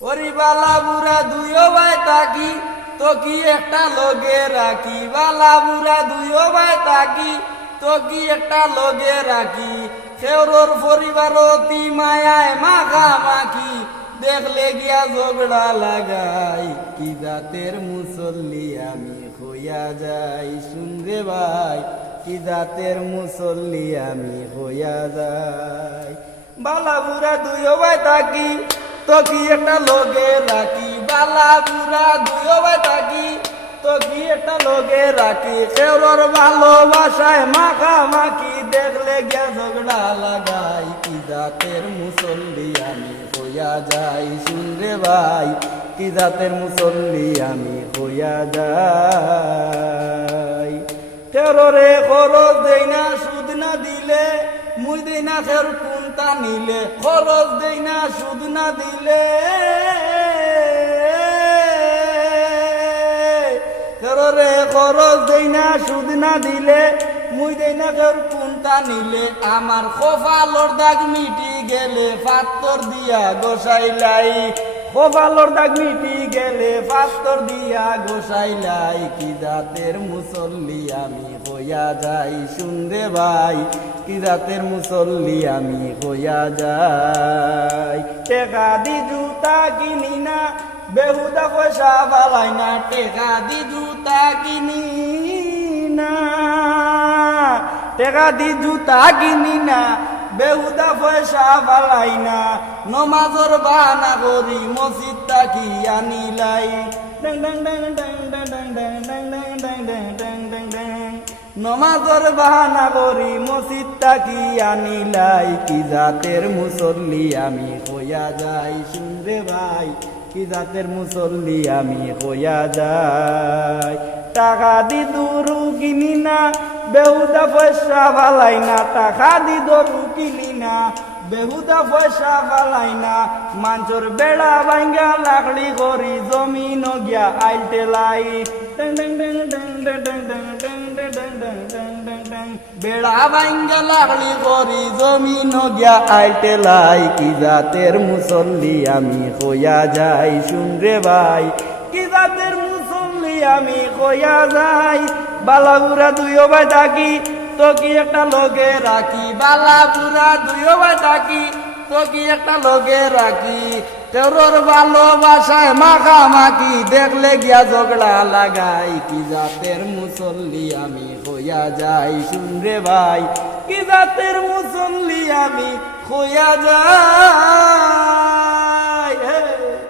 ওরি বালা বুড়া দুইও ভাই তাকি তো কি একটা লগে রাখি, বালা বুড়া দুইও ভাই তাকি তো কি একটা লগে রাখি। খেওরোর পরিবারতি মায়ায় মাখা মাখি, দেখলে গিয়া ঝগড়া লাগাই। কি জাতের মুসল্লি আমি হইয়া যাই, শুনরে ভাই কি জাতের মুসল্লি আমি হইয়া যাই। বালা বুড়া দুইও ভাই তাকি তো কি একটা লগে রাখি, বালা বুড়া দুইও ভাই থাকি তো কি একটা লগে রাখি। খেওরোর ভালোবাসায় মাখা মাখি, দেখলে গিয়া ঝগড়া লাগাই। কি জাতের মুসল্লি আমি হইয়া যাই, শুনরে ভাই কি জাতের মুসল্লি আমি হইয়া যাই। খেওরোরে খরচ দেই না সুদ না দিলে, মুই দেই না খের কোনটা নিলে। খরচ দেই না সুদ না দিলে, খেরোরে খরচ দেই না সুদ না দিলে, মুই দেই না খের কোনটা নিলে। আমার কপালর দাগ মিটি গেলে পাত্তর দিয়া গোসাইলাই, কপালর দাগ মিটি গেলে পাত্তর দিয়া গোসাইলাই। কি জাতের মুসল্লি আমি হইয়া যাই, শুনরে ভাই কি জাতের মুসল্লি আমি হইয়া যাই। টেকা দি জুতা কিনি না, বেহুদা পয়সা বালাই না। টেকা দি জুতা কিনি না, টেকা দি জুতা কিনি না, বেহুদা পয়সা বালাই না। নমাজর বাহানা করি মসজিদ তাকি আনিলাই। নমাজর বাহানা করি মসজিদ তাকি আনিলাই। কি জাতের মুসল্লি আমি হইয়া যাই, শুনরে ভাই কি জাতের মুসল্লি আমি হইয়া যাই। টাকা দি দুরু কিনি না, বেহুদা পয়সা বালাই না। টাকা দি দরু কিনি না, বেহুদা পয়সা বালাই না। মাঞ্চর বেড়া ভাঙ্গা লাকড়ি করি জমিন গিয়া আইলতে লাই। বেড়া ভাঙ্গা লাকড়ি করি জমিন গিয়া আইলতে লাই। কি জাতের মুসল্লি আমি হইয়া যাই, শুনরে ভাই কি জাতের মুসল্লি আমি হইয়া যাই। বালা বুড়া দুইও ভাই থাকি তো কি একটা লগে রাখি, বালা বুড়া দুইও ভাই থাকি তো কি একটা লগে রাখি। তোর ভালোবাসায় মাখা মাখি, দেখলে গিয়া ঝগড়া লাগাই। কি জাতের মুসল্লি আমি হইয়া যাই, শুনরে ভাই কি জাতের মুসল্লি আমি হইয়া যাই।